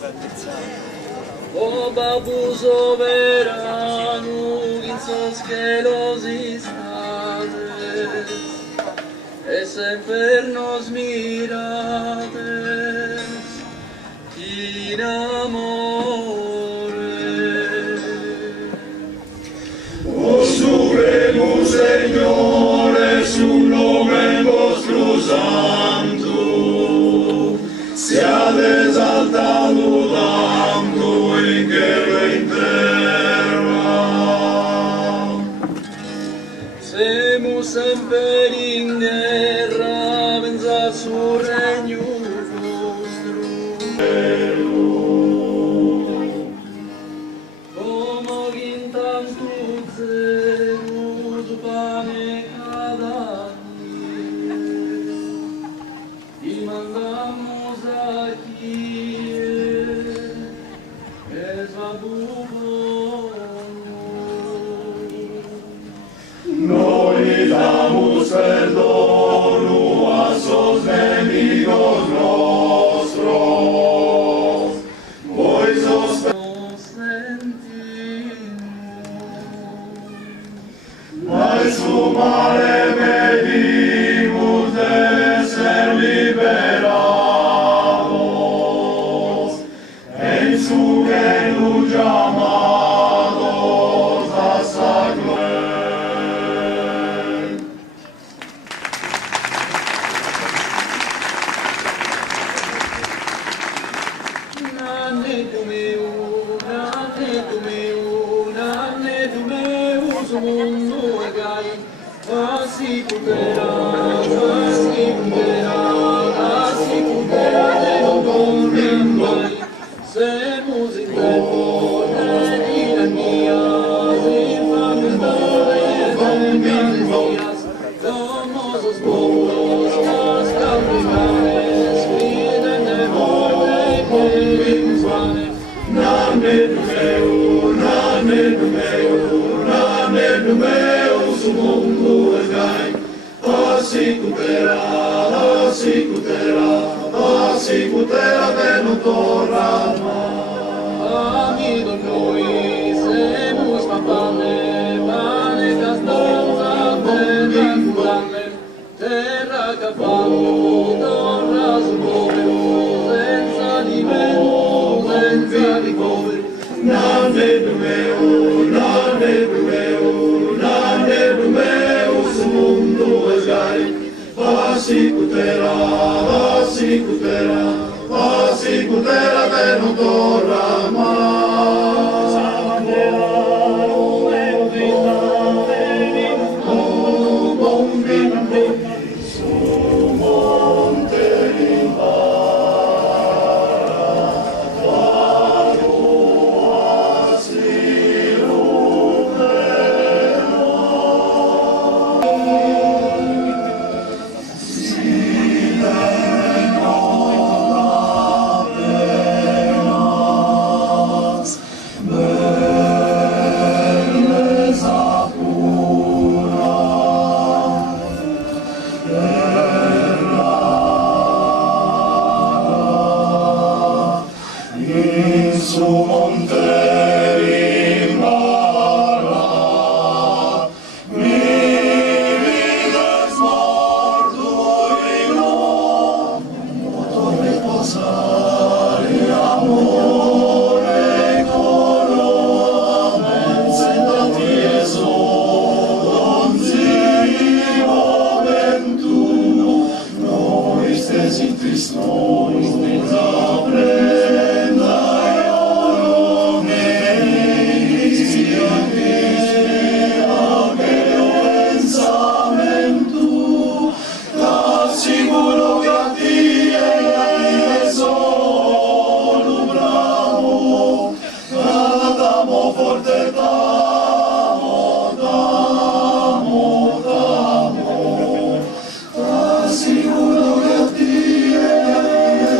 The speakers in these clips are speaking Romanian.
O Babu soberano, in sos cielos estades, es sempre nos mirades, in amore. O supremus Señore, su nomen vostro santo, sia exaltado tanto in cielo e in terra. Semus semper in guerra, venza su regno vostro. Como gintantum cerus pane cada día, y mandamos aquí es Noi damus perdono a sos enemigos nostros, voi sos mai su mare vedimus de ser liberados, en su genu llamados a sa gloria. Semus in tempo tiranias, infames dominias, somos os pueblos más cautivares, fiden de morte convimus vane. Nane numeu, su mundo es gai, asicutera, venutora Amigo noi, semus papane, pane castanza, terra cavallo, torna su povero, senza alimento, senza ricovero. Nane numeu, su mundo es gai, asicutera, venutora Sicuro che a te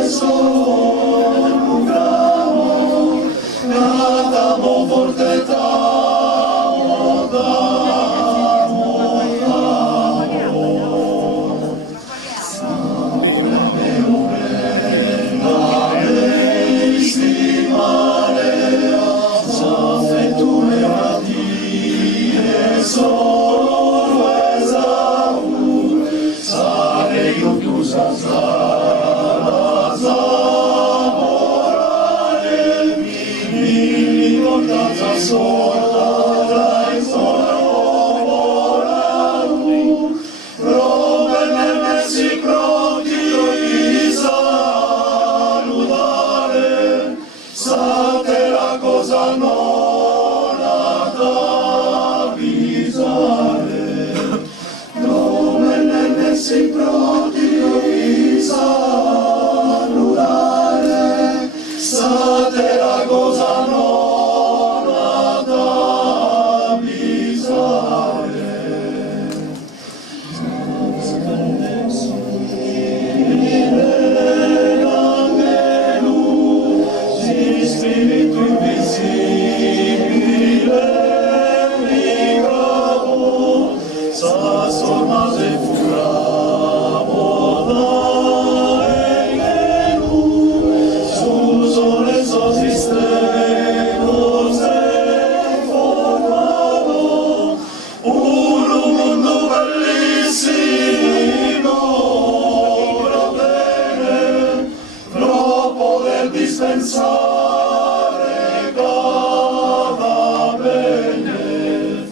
dispensare cada bene,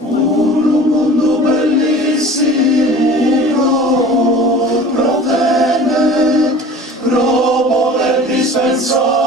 un mondo bellissimo pro te, pro voler dispensare